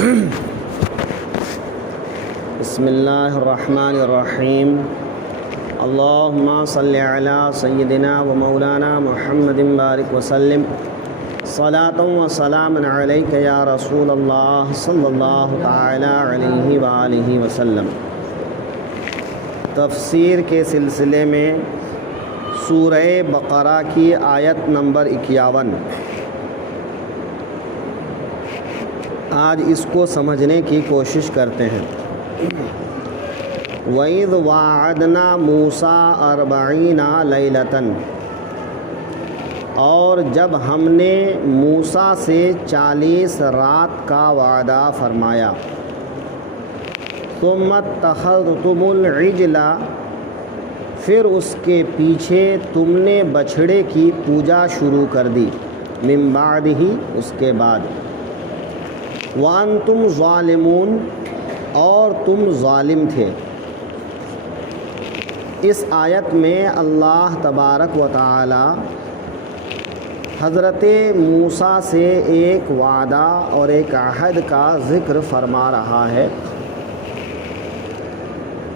بسم اللہ الرحمن الرحیم اللہم صلی علی سیدنا و مولانا محمد بارک وسلم صلاۃ و سلام علیک یا رسول اللہ صلی اللہ تعالی علیہ وآلہ وسلم۔ تفسیر کے سلسلے میں سورہ بقرہ کی آیت نمبر 51، آج اس کو سمجھنے کی کوشش کرتے ہیں۔ وَإِذْ وَعَدْنَا مُوسَىٰ 40 لَيْلَةً، اور جب ہم نے موسیٰ سے 40 رات کا وعدہ فرمایا۔ ثُمَّ اتَّخَذْتُمُ الْعِجْلَ، پھر اس کے پیچھے تم نے بچھڑے کی پوجا شروع کر دی، من بعدہ، اس کے بعد، وَأَنْتُمْ ظَالِمُونَ، اور تم ظالم تھے۔ اس آیت میں اللہ تبارک و تعالی حضرت موسیٰ سے ایک وعدہ اور ایک عہد کا ذکر فرما رہا ہے۔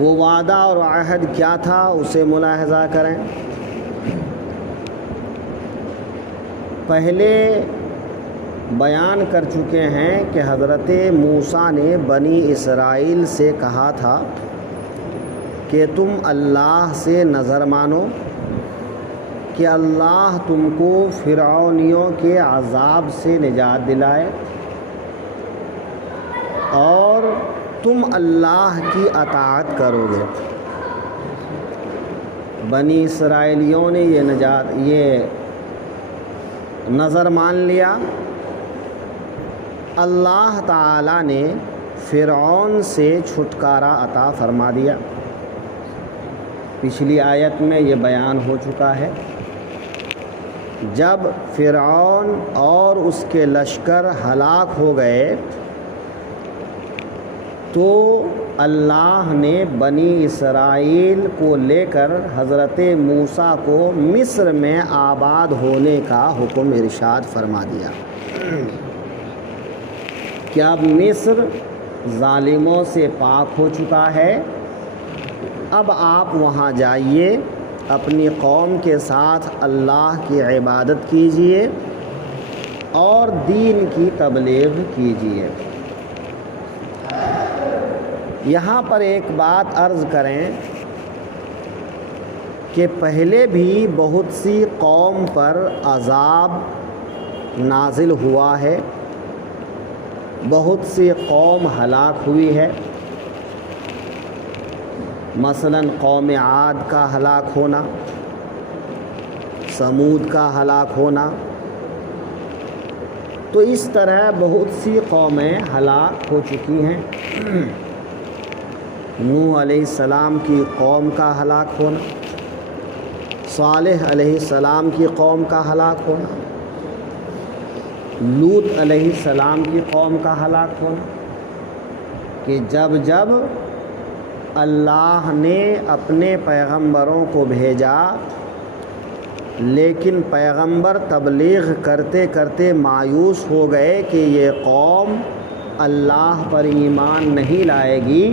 وہ وعدہ اور عہد کیا تھا اسے ملاحظہ کریں۔ پہلے بیان کر چکے ہیں کہ حضرت موسیٰ نے بنی اسرائیل سے کہا تھا کہ تم اللہ سے نظر مانو کہ اللہ تم کو فرعونیوں کے عذاب سے نجات دلائے، اور تم اللہ کی اطاعت کرو گے۔ بنی اسرائیلیوں نے یہ نظر مان لیا۔ اللہ تعالیٰ نے فرعون سے چھٹکارا عطا فرما دیا۔ پچھلی آیت میں یہ بیان ہو چکا ہے، جب فرعون اور اس کے لشکر ہلاک ہو گئے تو اللہ نے بنی اسرائیل کو لے کر حضرت موسیٰ کو مصر میں آباد ہونے کا حکم ارشاد فرما دیا کہ اب مصر ظالموں سے پاک ہو چکا ہے، اب آپ وہاں جائیے، اپنی قوم کے ساتھ اللہ کی عبادت کیجیے اور دین کی تبلیغ کیجیے۔ یہاں پر ایک بات عرض کریں کہ پہلے بھی بہت سی قوم پر عذاب نازل ہوا ہے، بہت سی قوم ہلاک ہوئی ہے۔ مثلا قوم عاد کا ہلاک ہونا، سمود کا ہلاک ہونا، تو اس طرح بہت سی قومیں ہلاک ہو چکی ہیں۔ نوح علیہ السلام کی قوم کا ہلاک ہونا، صالح علیہ السلام کی قوم کا ہلاک ہونا، لوط علیہ السلام کی قوم کا ہلاک ہونا، کہ جب اللہ نے اپنے پیغمبروں کو بھیجا لیکن پیغمبر تبلیغ کرتے کرتے مایوس ہو گئے کہ یہ قوم اللہ پر ایمان نہیں لائے گی،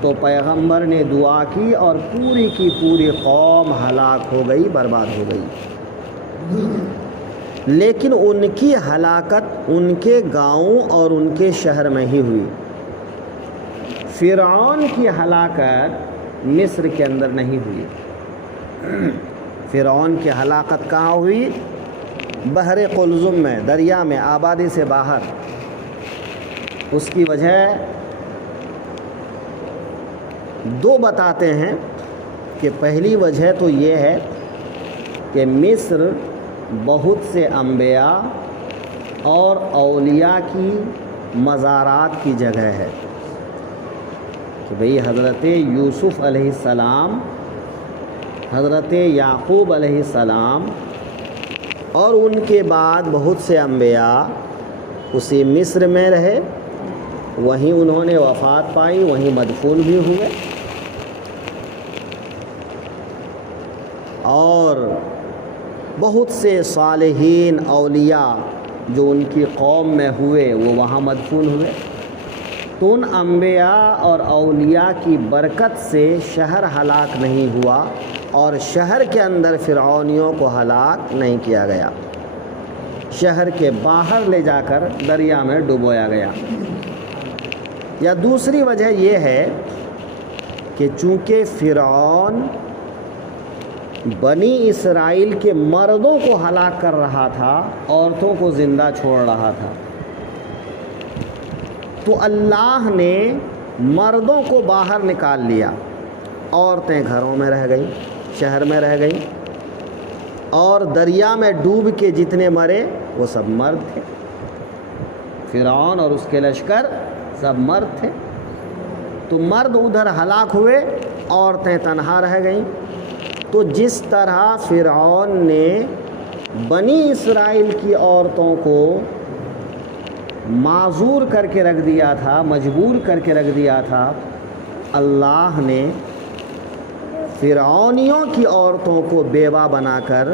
تو پیغمبر نے دعا کی اور پوری کی پوری قوم ہلاک ہو گئی، برباد ہو گئی۔ لیکن ان کی ہلاکت ان کے گاؤں اور ان کے شہر میں ہی ہوئی۔ فرعون کی ہلاکت مصر کے اندر نہیں ہوئی۔ فرعون کی ہلاکت کہاں ہوئی؟ بحر قلزم میں، دریا میں، آبادی سے باہر۔ اس کی وجہ دو بتاتے ہیں کہ پہلی وجہ تو یہ ہے کہ مصر بہت سے انبیاء اور اولیاء کی مزارات کی جگہ ہے، کہ بھئی حضرت یوسف علیہ السلام، حضرت یعقوب علیہ السلام اور ان کے بعد بہت سے انبیاء اسی مصر میں رہے، وہیں انہوں نے وفات پائی، وہیں مدفون بھی ہوئے، اور بہت سے صالحین اولیاء جو ان کی قوم میں ہوئے وہ وہاں مدفون ہوئے، تو ان انبیاء اور اولیاء کی برکت سے شہر ہلاک نہیں ہوا اور شہر کے اندر فرعونیوں کو ہلاک نہیں کیا گیا، شہر کے باہر لے جا کر دریا میں ڈبویا گیا۔ یا دوسری وجہ یہ ہے کہ چونکہ فرعون بنی اسرائیل کے مردوں کو ہلاک کر رہا تھا، عورتوں کو زندہ چھوڑ رہا تھا، تو اللہ نے مردوں کو باہر نکال لیا، عورتیں گھروں میں رہ گئیں، شہر میں رہ گئیں، اور دریا میں ڈوب کے جتنے مرے وہ سب مرد تھے، فرعون اور اس کے لشکر سب مرد تھے۔ تو مرد ادھر ہلاک ہوئے، عورتیں تنہا رہ گئیں۔ تو جس طرح فرعون نے بنی اسرائیل کی عورتوں کو معذور کر کے رکھ دیا تھا، مجبور کر کے رکھ دیا تھا، اللہ نے فرعونیوں کی عورتوں کو بیوہ بنا کر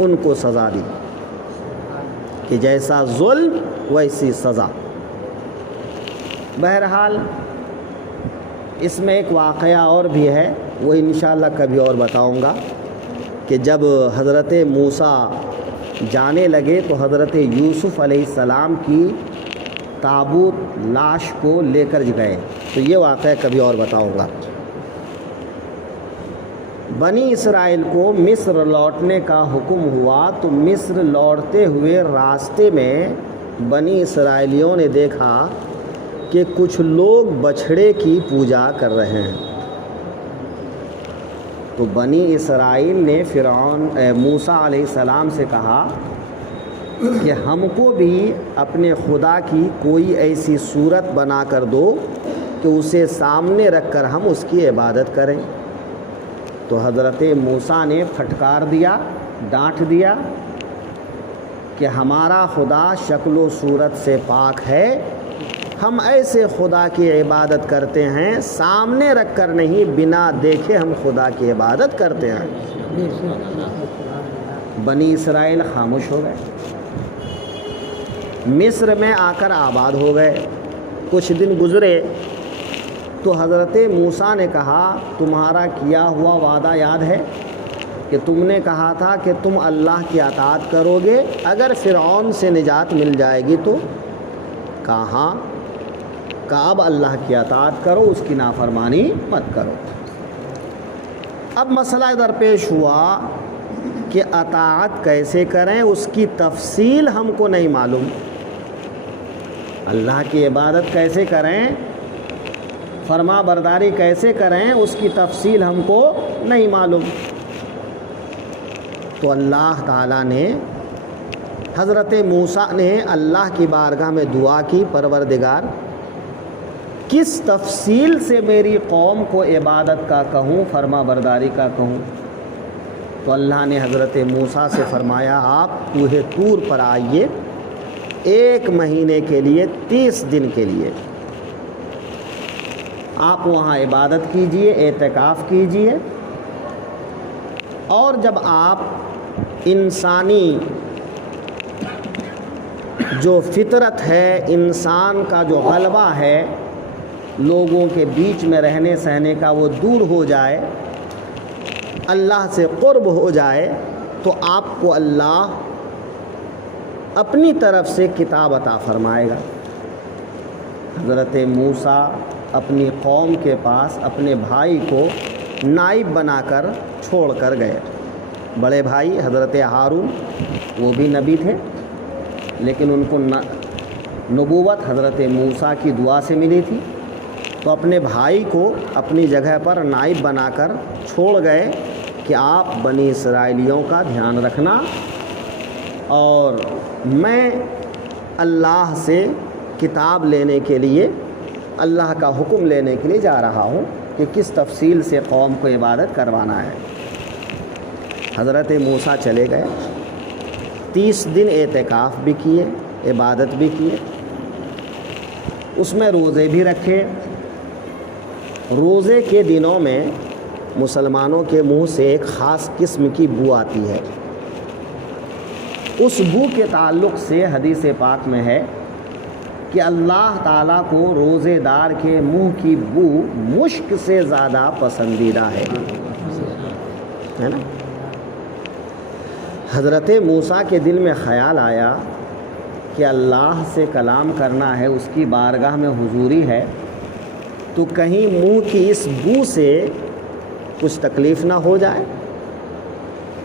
ان کو سزا دی کہ جیسا ظلم ویسی سزا۔ بہرحال اس میں ایک واقعہ اور بھی ہے، وہ انشاءاللہ کبھی اور بتاؤں گا، کہ جب حضرت موسیٰ جانے لگے تو حضرت یوسف علیہ السلام کی تابوت لاش کو لے کر گئے، تو یہ واقعہ کبھی اور بتاؤں گا۔ بنی اسرائیل کو مصر لوٹنے کا حکم ہوا، تو مصر لوٹتے ہوئے راستے میں بنی اسرائیلیوں نے دیکھا کہ کچھ لوگ بچھڑے کی پوجا کر رہے ہیں۔ تو بنی اسرائیل نے موسیٰ علیہ السلام سے کہا کہ ہم کو بھی اپنے خدا کی کوئی ایسی صورت بنا کر دو کہ اسے سامنے رکھ کر ہم اس کی عبادت کریں۔ تو حضرت موسیٰ نے پھٹکار دیا، ڈانٹ دیا کہ ہمارا خدا شکل و صورت سے پاک ہے، ہم ایسے خدا کی عبادت کرتے ہیں، سامنے رکھ کر نہیں، بنا دیکھے ہم خدا کی عبادت کرتے ہیں۔ بنی اسرائیل خاموش ہو گئے، مصر میں آ کر آباد ہو گئے۔ کچھ دن گزرے تو حضرت موسیٰ نے کہا تمہارا کیا ہوا وعدہ یاد ہے کہ تم نے کہا تھا کہ تم اللہ کی اطاعت کرو گے اگر فرعون سے نجات مل جائے گی تو؟ کہاں، اب اللہ کی اطاعت کرو، اس کی نافرمانی مت کرو۔ اب مسئلہ درپیش ہوا کہ اطاعت کیسے کریں، اس کی تفصیل ہم کو نہیں معلوم، اللہ کی عبادت کیسے کریں، فرما برداری کیسے کریں، اس کی تفصیل ہم کو نہیں معلوم۔ تو اللہ تعالیٰ نے، حضرت موسیٰ نے اللہ کی بارگاہ میں دعا کی، پروردگار کس تفصیل سے میری قوم کو عبادت کا کہوں، فرما برداری کا کہوں؟ تو اللہ نے حضرت موسیٰ سے فرمایا آپ کوہ طور پر آئیے، 1 مہینے کے لیے 30 دن کے لیے آپ وہاں عبادت کیجئے، اعتکاف کیجئے، اور جب آپ انسانی جو فطرت ہے، انسان کا جو غلبہ ہے لوگوں کے بیچ میں رہنے سہنے کا، وہ دور ہو جائے، اللہ سے قرب ہو جائے، تو آپ کو اللہ اپنی طرف سے کتاب عطا فرمائے گا۔ حضرت موسیٰ اپنی قوم کے پاس اپنے بھائی کو نائب بنا کر چھوڑ کر گئے۔ بڑے بھائی حضرت ہارون وہ بھی نبی تھے، لیکن ان کو نبوت حضرت موسیٰ کی دعا سے ملی تھی، تو اپنے بھائی کو اپنی جگہ پر نائب بنا کر چھوڑ گئے کہ آپ بنی اسرائیلیوں کا دھیان رکھنا، اور میں اللہ سے کتاب لینے کے لیے، اللہ کا حکم لینے کے لیے جا رہا ہوں کہ کس تفصیل سے قوم کو عبادت کروانا ہے۔ حضرت موسیٰ چلے گئے، 30 دن اعتکاف بھی کیے، عبادت بھی کیے، اس میں روزے بھی رکھے۔ روزے کے دنوں میں مسلمانوں کے منہ سے ایک خاص قسم کی بو آتی ہے، اس بو کے تعلق سے حدیث پاک میں ہے کہ اللہ تعالیٰ کو روزے دار کے منہ کی بو مشک سے زیادہ پسندیدہ ہے نا۔ حضرت موسیٰ کے دل میں خیال آیا کہ اللہ سے کلام کرنا ہے، اس کی بارگاہ میں حضوری ہے، تو کہیں منہ کی اس بو سے کچھ تکلیف نہ ہو جائے،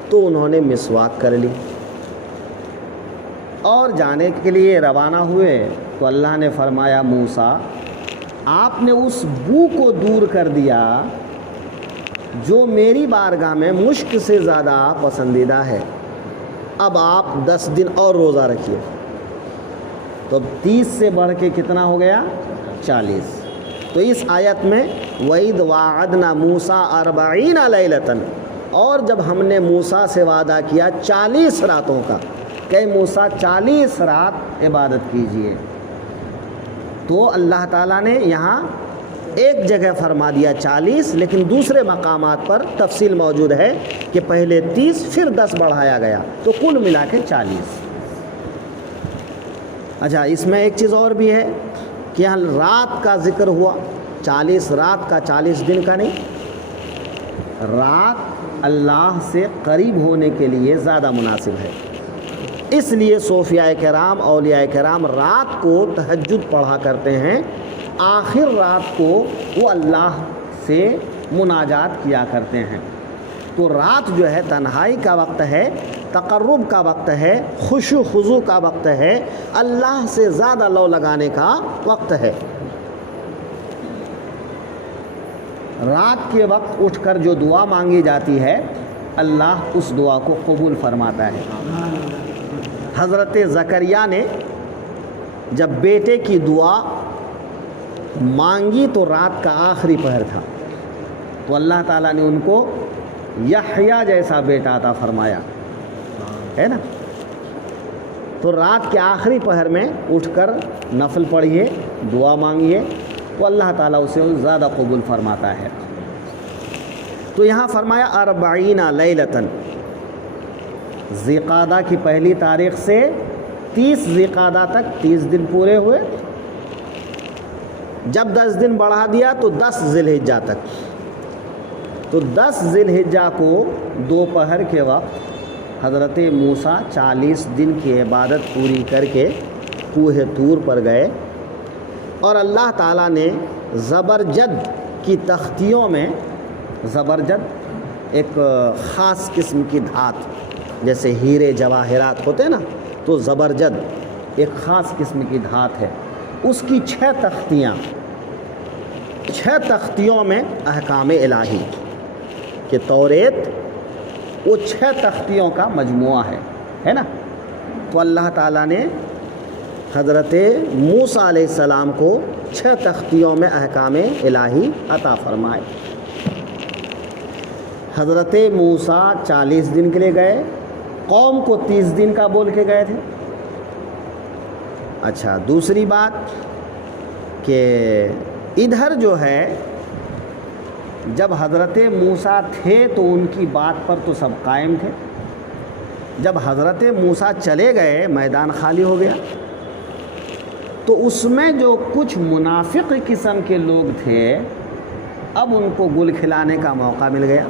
تو انہوں نے مسواک کر لی اور جانے کے لیے روانہ ہوئے۔ تو اللہ نے فرمایا موسیٰ آپ نے اس بو کو دور کر دیا جو میری بارگاہ میں مشک سے زیادہ پسندیدہ ہے، اب آپ 10 دن اور روزہ رکھیے۔ تو اب 30 سے بڑھ کے کتنا ہو گیا؟ 40۔ تو اس آیت میں وَإِذْ وَاعَدْنَا مُوسَىٰ 40 لَيْلَةً، اور جب ہم نے موسیٰ سے وعدہ کیا 40 راتوں کا کہ موسیٰ 40 رات عبادت کیجئے، تو اللہ تعالیٰ نے یہاں ایک جگہ فرما دیا 40، لیکن دوسرے مقامات پر تفصیل موجود ہے کہ پہلے 30 پھر 10 بڑھایا گیا، تو کل ملا کے 40۔ اچھا، اس میں ایک چیز اور بھی ہے کہ یہاں رات کا ذکر ہوا، 40 رات کا، 40 دن کا نہیں۔ رات اللہ سے قریب ہونے کے لیے زیادہ مناسب ہے، اس لیے صوفیاء کرام، اولیاء کرام رات کو تہجد پڑھا کرتے ہیں، آخر رات کو وہ اللہ سے مناجات کیا کرتے ہیں۔ تو رات جو ہے تنہائی کا وقت ہے، تقرب کا وقت ہے، خشوع و خضوع کا وقت ہے، اللہ سے زیادہ لو لگانے کا وقت ہے۔ رات کے وقت اٹھ کر جو دعا مانگی جاتی ہے، اللہ اس دعا کو قبول فرماتا ہے۔ حضرت زکریا نے جب بیٹے کی دعا مانگی تو رات کا آخری پہر تھا، تو اللہ تعالیٰ نے ان کو یحییٰ جیسا بیٹا عطا فرمایا ہے نا۔ تو رات کے آخری پہر میں اٹھ کر نفل پڑھیے، دعا مانگیے، تو اللہ تعالیٰ اسے زیادہ قبول فرماتا ہے۔ تو یہاں فرمایا 40 لیلۃً، ذی قعدہ کی پہلی تاریخ سے 30 ذی قعدہ تک 30 دن پورے ہوئے، جب 10 دن بڑھا دیا تو 10 ذی الحجہ تک۔ تو 10 ذی الحجہ کو دوپہر کے وقت حضرت موسیٰ 40 دن کی عبادت پوری کر کے کوہ طور پر گئے، اور اللہ تعالیٰ نے زبرجد کی تختیوں میں، زبرجد ایک خاص قسم کی دھات، جیسے ہیرے جواہرات ہوتے ہیں نا، تو زبرجد ایک خاص قسم کی دھات ہے، اس کی 6 تختیاں، 6 تختیوں میں احکام الہی کہ توریت وہ 6 تختیوں کا مجموعہ ہے نا۔ تو اللہ تعالیٰ نے حضرت موسیٰ علیہ السلام کو 6 تختیوں میں احکام الہی عطا فرمائے۔ حضرت موسیٰ 40 دن کے لیے گئے، قوم کو 30 دن کا بول کے گئے تھے۔ اچھا، دوسری بات کہ ادھر جو ہے جب حضرت موسیٰ تھے تو ان کی بات پر تو سب قائم تھے، جب حضرت موسیٰ چلے گئے میدان خالی ہو گیا، تو اس میں جو کچھ منافق قسم کے لوگ تھے اب ان کو گل کھلانے کا موقع مل گیا۔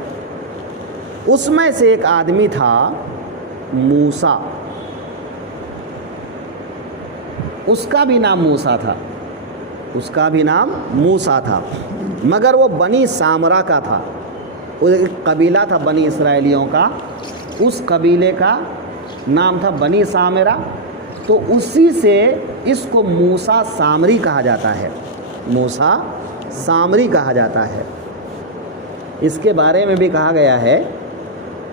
اس میں سے ایک آدمی تھا موسیٰ، اس کا بھی نام موسیٰ تھا، اس کا بھی نام موسیٰ تھا، مگر وہ بنی سامرا کا تھا، وہ ایک قبیلہ تھا بنی اسرائیلیوں کا، اس قبیلے کا نام تھا بنی سامرا، تو اسی سے اس کو موسیٰ سامری کہا جاتا ہے، موسیٰ سامری کہا جاتا ہے۔ اس کے بارے میں بھی کہا گیا ہے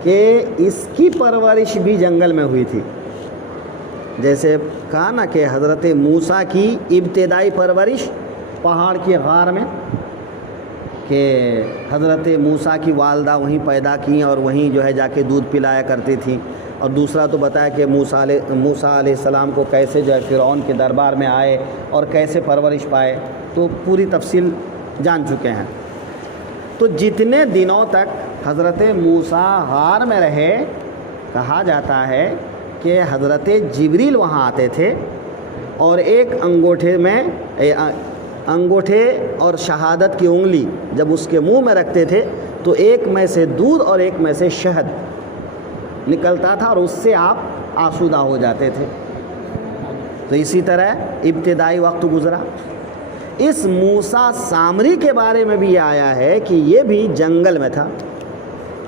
کہ اس کی پرورش بھی جنگل میں ہوئی تھی، جیسے کہا نا کہ حضرت موسیٰ کی ابتدائی پرورش پہاڑ کی غار میں، کہ حضرت موسیٰ کی والدہ وہیں پیدا کیں اور وہیں جو ہے جا کے دودھ پلایا کرتی تھیں، اور دوسرا تو بتایا کہ موسیٰ علیہ السلام کو کیسے جو ہے فرعون کے دربار میں آئے اور کیسے پرورش پائے، تو پوری تفصیل جان چکے ہیں۔ تو جتنے دنوں تک حضرت موسیٰ غار میں رہے، کہا جاتا ہے کہ حضرت جبریل وہاں آتے تھے اور ایک انگوٹھے اور شہادت کی انگلی جب اس کے منہ میں رکھتے تھے تو ایک میں سے دودھ اور ایک میں سے شہد نکلتا تھا اور اس سے آپ آسودہ ہو جاتے تھے۔ تو اسی طرح ابتدائی وقت گزرا۔ اس موسیٰ سامری کے بارے میں بھی یہ آیا ہے کہ یہ بھی جنگل میں تھا،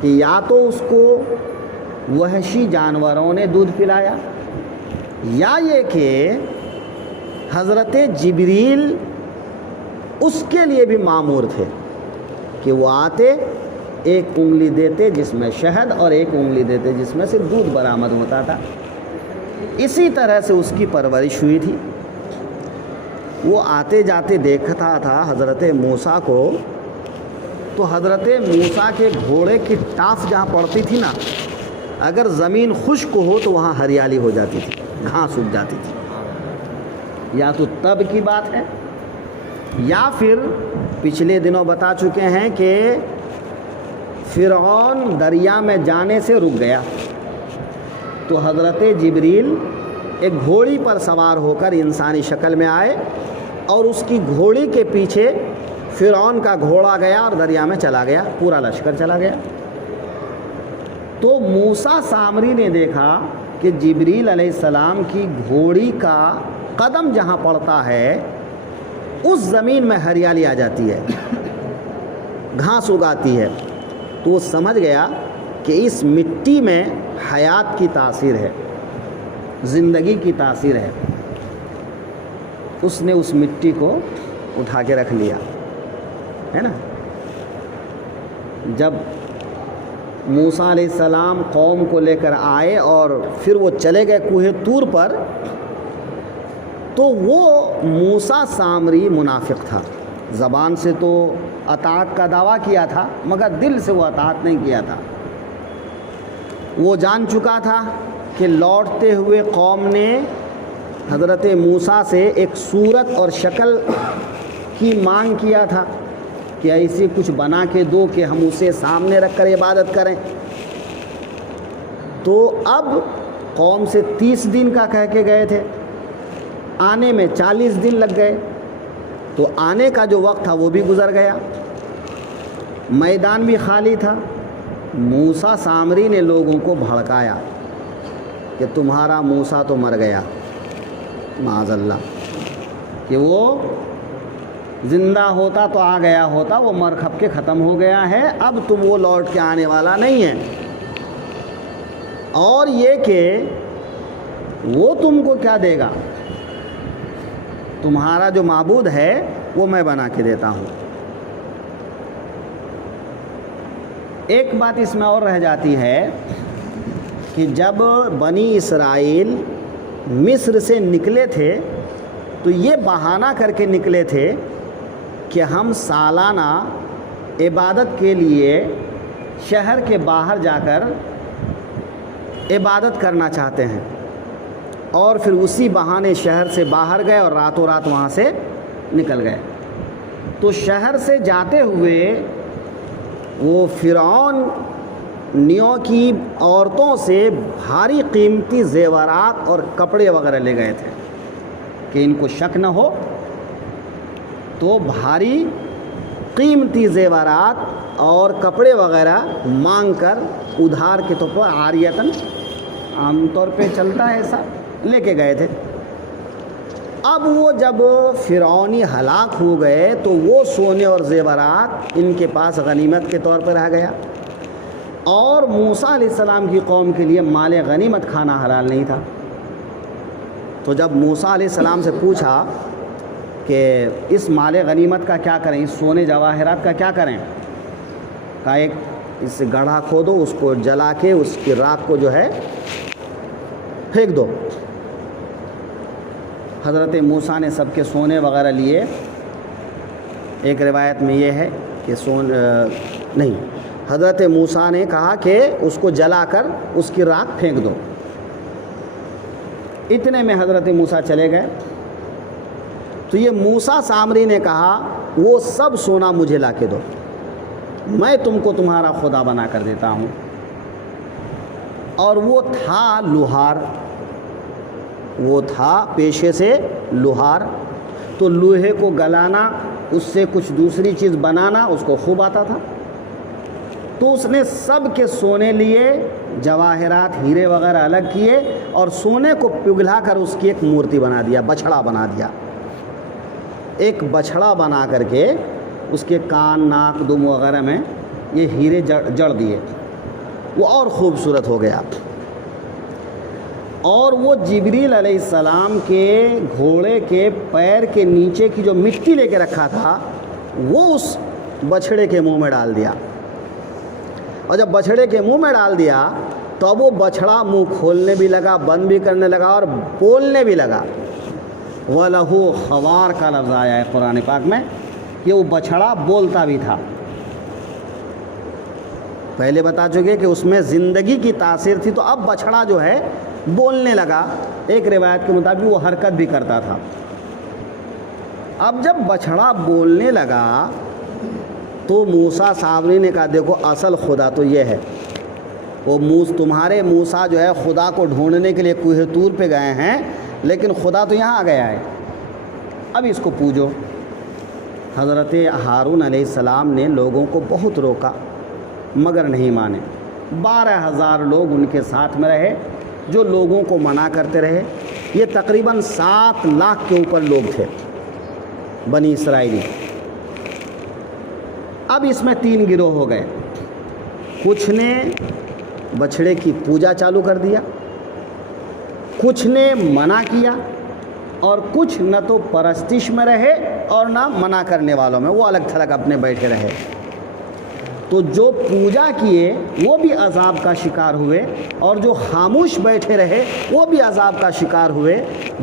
کہ یا تو اس کو وحشی جانوروں نے دودھ پلایا، یا یہ کہ حضرت جبریل اس کے لیے بھی مامور تھے کہ وہ آتے، ایک انگلی دیتے جس میں شہد اور ایک انگلی دیتے جس میں سے دودھ برآمد ہوتا تھا۔ اسی طرح سے اس کی پرورش ہوئی تھی۔ وہ آتے جاتے دیکھتا تھا حضرت موسیٰ کو، تو حضرت موسیٰ کے گھوڑے کی ٹاف جہاں پڑتی تھی نا، اگر زمین خشک ہو تو وہاں ہریالی ہو جاتی تھی، گھاس اگ جاتی تھی۔ یا تو تب کی بات ہے، یا پھر پچھلے دنوں بتا چکے ہیں کہ فرعون دریا میں جانے سے رک گیا، تو حضرت جبریل ایک گھوڑی پر سوار ہو کر انسانی شکل میں آئے اور اس کی گھوڑی کے پیچھے فرعون کا گھوڑا گیا اور دریا میں چلا گیا، پورا لشکر چلا گیا۔ تو موسیٰ سامری نے دیکھا کہ جبریل علیہ السلام کی گھوڑی کا قدم جہاں پڑتا ہے اس زمین میں ہریالی آ جاتی ہے، گھاس اگاتی ہے، تو وہ سمجھ گیا کہ اس مٹی میں حیات کی تاثیر ہے، زندگی کی تاثیر ہے۔ اس نے اس مٹی کو اٹھا کے رکھ لیا، ہے نا۔ جب موسیٰ علیہ السلام قوم کو لے کر آئے اور پھر وہ چلے گئے کوہ طور پر، تو وہ موسیٰ سامری منافق تھا، زبان سے تو اطاعت کا دعویٰ کیا تھا مگر دل سے وہ اطاعت نہیں کیا تھا۔ وہ جان چکا تھا کہ لوٹتے ہوئے قوم نے حضرت موسیٰ سے ایک صورت اور شکل کی مانگ کیا تھا کہ ایسی کچھ بنا کے دو کہ ہم اسے سامنے رکھ کر عبادت کریں۔ تو اب قوم سے 30 دن کا کہہ کے گئے تھے، آنے میں 40 دن لگ گئے، تو آنے کا جو وقت تھا وہ بھی گزر گیا، میدان بھی خالی تھا۔ موسیٰ سامری نے لوگوں کو بھڑکایا کہ تمہارا موسیٰ تو مر گیا، معاذ اللہ، کہ وہ زندہ ہوتا تو آ گیا ہوتا، وہ مر کھپ کے ختم ہو گیا ہے، اب تم وہ لوٹ کے آنے والا نہیں ہے۔ اور یہ کہ وہ تم کو کیا دے گا، تمہارا جو معبود ہے وہ میں بنا کے دیتا ہوں۔ ایک بات اس میں اور رہ جاتی ہے کہ جب بنی اسرائیل مصر سے نکلے تھے تو یہ بہانہ کر کے نکلے تھے کہ ہم سالانہ عبادت کے لیے شہر کے باہر جا کر عبادت کرنا چاہتے ہیں، اور پھر اسی بہانے شہر سے باہر گئے اور راتوں رات وہاں سے نکل گئے۔ تو شہر سے جاتے ہوئے وہ فرعون نیوں کی عورتوں سے بھاری قیمتی زیورات اور کپڑے وغیرہ لے گئے تھے کہ ان کو شک نہ ہو، تو بھاری قیمتی زیورات اور کپڑے وغیرہ مانگ کر ادھار کے طور پر عاریتاً، عام طور پہ چلتا ہے ایسا، لے کے گئے تھے۔ اب وہ جب فرعونی ہلاک ہو گئے تو وہ سونے اور زیورات ان کے پاس غنیمت کے طور پر آ گیا، اور موسیٰ علیہ السلام کی قوم کے لیے مال غنیمت کھانا حلال نہیں تھا۔ تو جب موسیٰ علیہ السلام سے پوچھا کہ اس مال غنیمت کا کیا کریں، اس سونے جواہرات کا کیا کریں، کہا ایک اس گڑھا کھودو، اس کو جلا کے اس کی راکھ کو جو ہے پھینک دو۔ حضرت موسیٰ نے سب کے سونے وغیرہ لیے، ایک روایت میں یہ ہے کہ نہیں، حضرت موسیٰ نے کہا کہ اس کو جلا کر اس کی راکھ پھینک دو۔ اتنے میں حضرت موسیٰ چلے گئے، تو یہ موسیٰ سامری نے کہا وہ سب سونا مجھے لا کے دو، میں تم کو تمہارا خدا بنا کر دیتا ہوں۔ اور وہ تھا لوہار، وہ تھا پیشے سے لوہار، تو لوہے کو گلانا، اس سے کچھ دوسری چیز بنانا اس کو خوب آتا تھا۔ تو اس نے سب کے سونے لیے، جواہرات ہیرے وغیرہ الگ کیے، اور سونے کو پگھلا کر اس کی ایک مورتی بنا دیا، بچھڑا بنا دیا۔ ایک بچھڑا بنا کر کے اس کے کان، ناک، دم وغیرہ میں یہ ہیرے جڑ دیے، وہ اور خوبصورت ہو گیا۔ اور وہ جبریل علیہ السلام کے گھوڑے کے پیر کے نیچے کی جو مٹی لے کے رکھا تھا وہ اس بچھڑے کے منہ میں ڈال دیا، اور جب بچھڑے کے منہ میں ڈال دیا تو اب وہ بچھڑا منہ کھولنے بھی لگا، بند بھی کرنے لگا، اور بولنے بھی لگا۔ وَلَهُ خوار کا لفظ آیا ہے قرآن پاک میں کہ وہ بچھڑا بولتا بھی تھا۔ پہلے بتا چکے کہ اس میں زندگی کی تاثیر تھی، تو اب بچھڑا جو ہے بولنے لگا، ایک روایت کے مطابق وہ حرکت بھی کرتا تھا۔ اب جب بچھڑا بولنے لگا تو موسیٰ سامری نے کہا دیکھو اصل خدا تو یہ ہے، وہ تمہارے موسیٰ جو ہے خدا کو ڈھونڈنے کے لیے کوہ طور پہ گئے ہیں، لیکن خدا تو یہاں آ گیا ہے، اب اس کو پوجو۔ حضرت ہارون علیہ السلام نے لوگوں کو بہت روکا مگر نہیں مانے۔ 12,000 لوگ ان کے ساتھ میں رہے جو لوگوں کو منع کرتے رہے۔ یہ تقریباً 7 لاکھ کے اوپر لوگ تھے بنی اسرائیلی۔ اب اس میں 3 گروہ ہو گئے، کچھ نے بچھڑے کی پوجا چالو کر دیا، کچھ نے منع کیا، اور کچھ نہ تو پرستش میں رہے اور نہ منع کرنے والوں میں، وہ الگ تھلگ اپنے بیٹھے رہے۔ تو جو پوجا کیے وہ بھی عذاب کا شکار ہوئے، اور جو خاموش بیٹھے رہے وہ بھی عذاب کا شکار ہوئے،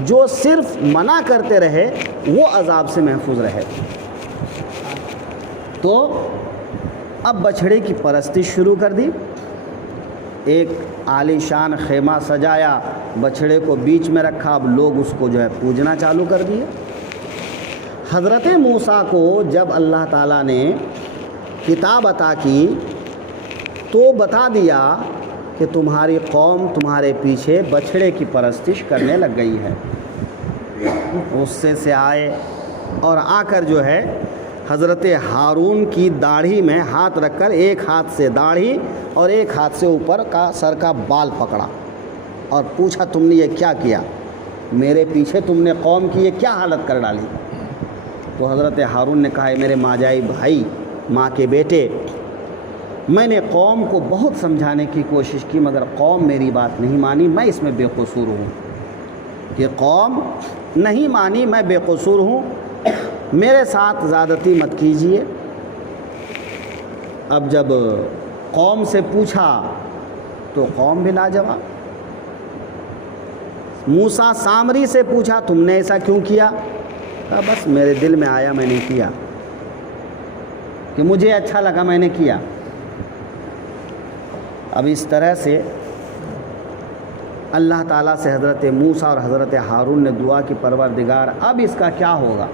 جو صرف منع کرتے رہے وہ عذاب سے محفوظ رہے۔ تو اب بچھڑے کی پرستش شروع کر دی، ایک عالی شان خیمہ سجایا، بچھڑے کو بیچ میں رکھا، اب لوگ اس کو جو ہے پوجنا چالو کر دیے۔ حضرت موسیٰ کو جب اللہ تعالیٰ نے کتاب عطا کی تو بتا دیا کہ تمہاری قوم تمہارے پیچھے بچھڑے کی پرستش کرنے لگ گئی ہے۔ غصے سے آئے اور آ کر جو ہے حضرت ہارون کی داڑھی میں ہاتھ رکھ کر ایک ہاتھ سے داڑھی اور ایک ہاتھ سے اوپر کا سر کا بال پکڑا اور پوچھا تم نے یہ کیا کیا؟ میرے پیچھے تم نے قوم کی یہ کیا حالت کر ڈالی؟ تو حضرت ہارون نے کہا میرے ماجائی بھائی، ماں کے بیٹے، میں نے قوم کو بہت سمجھانے کی کوشش کی مگر قوم میری بات نہیں مانی، میں اس میں بے قصور ہوں۔ کہ قوم نہیں مانی، میں بے قصور ہوں، میرے ساتھ زیادتی مت کیجیے۔ اب جب قوم سے پوچھا تو قوم بھی لاجواب۔ موسیٰ سامری سے پوچھا تم نے ایسا کیوں کیا؟ کہا بس میرے دل میں آیا میں نے کیا، کہ مجھے اچھا لگا میں نے کیا۔ اب اس طرح سے اللہ تعالیٰ سے حضرت موسیٰ اور حضرت ہارون نے دعا کی پروردگار اب اس کا کیا ہوگا؟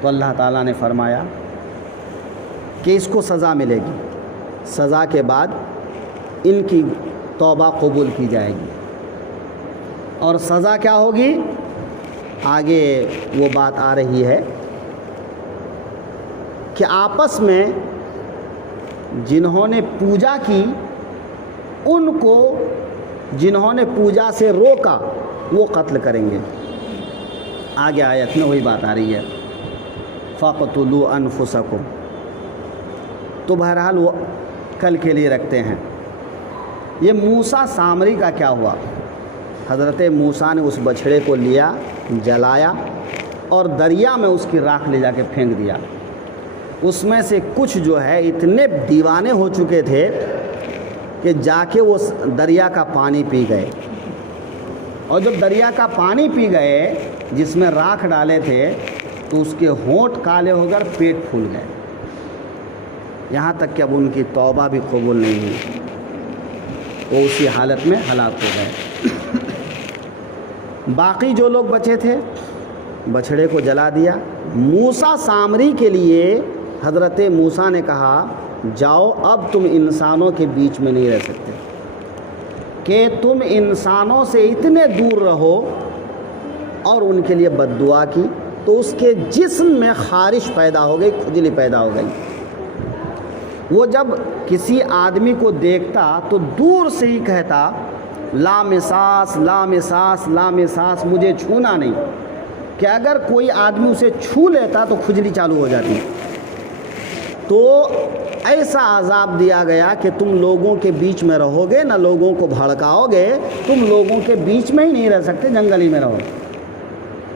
تو اللہ تعالیٰ نے فرمایا کہ اس کو سزا ملے گی، سزا کے بعد ان کی توبہ قبول کی جائے گی۔ اور سزا کیا ہوگی آگے وہ بات آ رہی ہے کہ آپس میں جنہوں نے پوجا کی ان کو جنہوں نے پوجا سے روکا وہ قتل کریں گے۔ آگے آیت میں وہی بات آ رہی ہے فَقْتُلُوا أَنفُسَكُمْ۔ تو بہرحال وہ کل کے لیے رکھتے ہیں۔ یہ موسیٰ سامری کا کیا ہوا؟ حضرت موسیٰ نے اس بچھڑے کو لیا، جلایا اور دریا میں اس کی راکھ لے جا کے پھینک دیا۔ اس میں سے کچھ جو ہے اتنے دیوانے ہو چکے تھے کہ جا کے وہ دریا کا پانی پی گئے، اور جب دریا کا پانی پی گئے جس میں راکھ ڈالے تھے تو اس کے ہونٹ کالے ہو کر پیٹ پھول گئے، یہاں تک کہ اب ان کی توبہ بھی قبول نہیں ہوئی، وہ اسی حالت میں ہلاک ہو گئے۔ باقی جو لوگ بچے تھے بچھڑے کو جلا دیا۔ موسیٰ سامری کے لیے حضرت موسیٰ نے کہا جاؤ اب تم انسانوں کے بیچ میں نہیں رہ سکتے، کہ تم انسانوں سے اتنے دور رہو، اور ان کے لیے بد دعا کی، تو اس کے جسم میں خارش پیدا ہو گئی، کھجلی پیدا ہو گئی۔ وہ جب کسی آدمی کو دیکھتا تو دور سے ہی کہتا لا مساس لا مساس لا مساس، مجھے چھونا نہیں، کہ اگر کوئی آدمی اسے چھو لیتا تو کھجلی چالو ہو جاتی۔ تو ایسا عذاب دیا گیا کہ تم لوگوں کے بیچ میں رہو گے، نہ لوگوں کو بھڑکاؤ گے، تم لوگوں کے بیچ میں ہی نہیں رہ سکتے، جنگل ہی میں رہو۔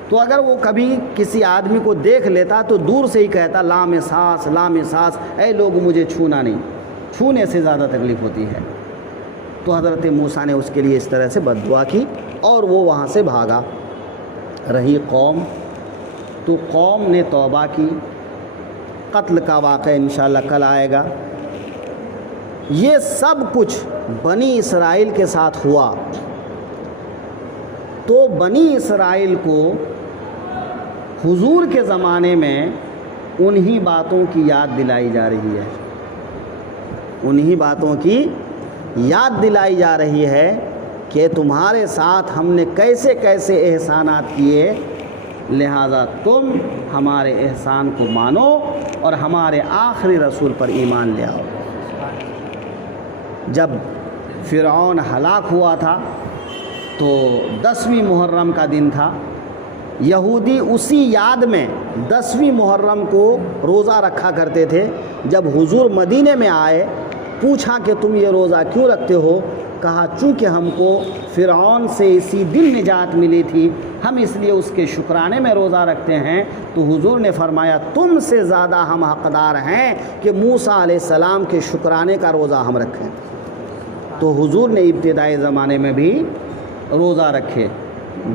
تو اگر وہ کبھی کسی آدمی کو دیکھ لیتا تو دور سے ہی کہتا لا مساس لا مساس، اے لوگ مجھے چھونا نہیں، چھونے سے زیادہ تکلیف ہوتی ہے۔ تو حضرت موسیٰ نے اس کے لیے اس طرح سے بد دعا کی اور وہ وہاں سے بھاگا۔ رہی قوم، تو قوم نے توبہ کی۔ قتل کا واقعہ انشاءاللہ کل آئے گا۔ یہ سب کچھ بنی اسرائیل کے ساتھ ہوا، تو بنی اسرائیل کو حضور کے زمانے میں انہی باتوں کی یاد دلائی جا رہی ہے، انہی باتوں کی یاد دلائی جا رہی ہے کہ تمہارے ساتھ ہم نے کیسے کیسے احسانات کیے، لہذا تم ہمارے احسان کو مانو اور ہمارے آخری رسول پر ایمان لے آؤ۔ جب فرعون ہلاک ہوا تھا تو 10ویں محرم کا دن تھا، یہودی اسی یاد میں 10ویں محرم کو روزہ رکھا کرتے تھے۔ جب حضور مدینے میں آئے، پوچھا کہ تم یہ روزہ کیوں رکھتے ہو؟ کہا چونکہ ہم کو فرعون سے اسی دن نجات ملی تھی، ہم اس لیے اس کے شکرانے میں روزہ رکھتے ہیں۔ تو حضور نے فرمایا تم سے زیادہ ہم حقدار ہیں کہ موسیٰ علیہ السلام کے شکرانے کا روزہ ہم رکھیں۔ تو حضور نے ابتدائی زمانے میں بھی روزہ رکھے۔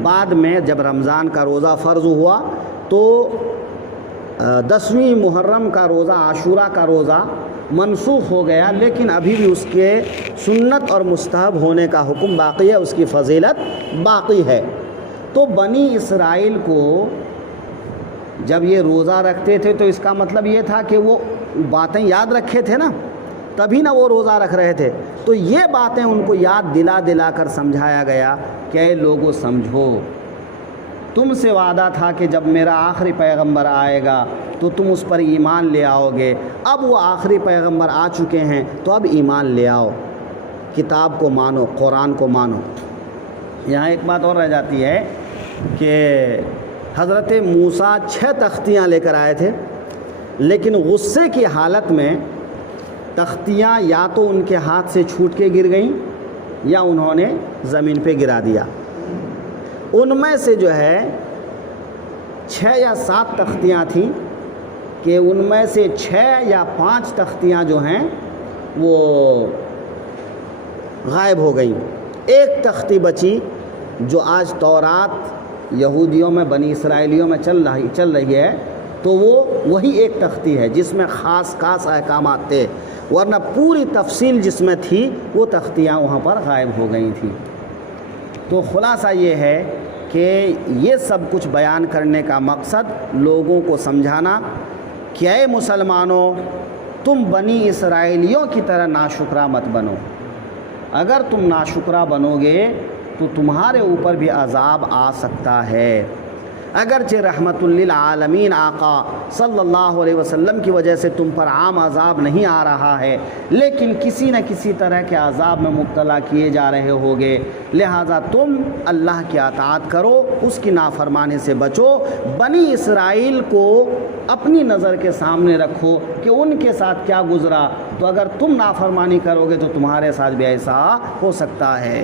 بعد میں جب رمضان کا روزہ فرض ہوا تو 10ویں محرم کا روزہ، عاشورہ کا روزہ منسوخ ہو گیا، لیکن ابھی بھی اس کے سنت اور مستحب ہونے کا حکم باقی ہے، اس کی فضیلت باقی ہے۔ تو بنی اسرائیل کو جب یہ روزہ رکھتے تھے تو اس کا مطلب یہ تھا کہ وہ باتیں یاد رکھے تھے نا، تبھی نہ وہ روزہ رکھ رہے تھے۔ تو یہ باتیں ان کو یاد دلا دلا کر سمجھایا گیا کہ اے لوگوں سمجھو، تم سے وعدہ تھا کہ جب میرا آخری پیغمبر آئے گا تو تم اس پر ایمان لے آؤ گے۔ اب وہ آخری پیغمبر آ چکے ہیں تو اب ایمان لے آؤ، کتاب کو مانو، قرآن کو مانو۔ یہاں ایک بات اور رہ جاتی ہے کہ حضرت موسیٰ 6 تختیاں لے کر آئے تھے، لیکن غصے کی حالت میں تختیاں یا تو ان کے ہاتھ سے چھوٹ کے گر گئیں یا انہوں نے زمین پہ گرا دیا۔ ان میں سے جو ہے 6 یا 7 تختیاں تھیں کہ ان میں سے 6 یا 5 تختیاں جو ہیں وہ غائب ہو گئیں۔ ایک تختی بچی جو آج تورات یہودیوں میں، بنی اسرائیلیوں میں چل رہی ہے، تو وہ وہی ایک تختی ہے جس میں خاص احکامات تھے، ورنہ پوری تفصیل جس میں تھی وہ تختیاں وہاں پر غائب ہو گئی تھیں۔ تو خلاصہ یہ ہے کہ یہ سب کچھ بیان کرنے کا مقصد لوگوں کو سمجھانا کہ اے مسلمانوں، تم بنی اسرائیلیوں کی طرح ناشکرا مت بنو۔ اگر تم ناشکرا بنو گے تو تمہارے اوپر بھی عذاب آ سکتا ہے۔ اگرچہ رحمت للعالمین آقا صلی اللہ علیہ وسلم کی وجہ سے تم پر عام عذاب نہیں آ رہا ہے، لیکن کسی نہ کسی طرح کے عذاب میں مبتلا کیے جا رہے ہوگے، لہٰذا تم اللہ کی اطاعت کرو، اس کی نافرمانی سے بچو۔ بنی اسرائیل کو اپنی نظر کے سامنے رکھو کہ ان کے ساتھ کیا گزرا، تو اگر تم نافرمانی کرو گے تو تمہارے ساتھ بھی ایسا ہو سکتا ہے۔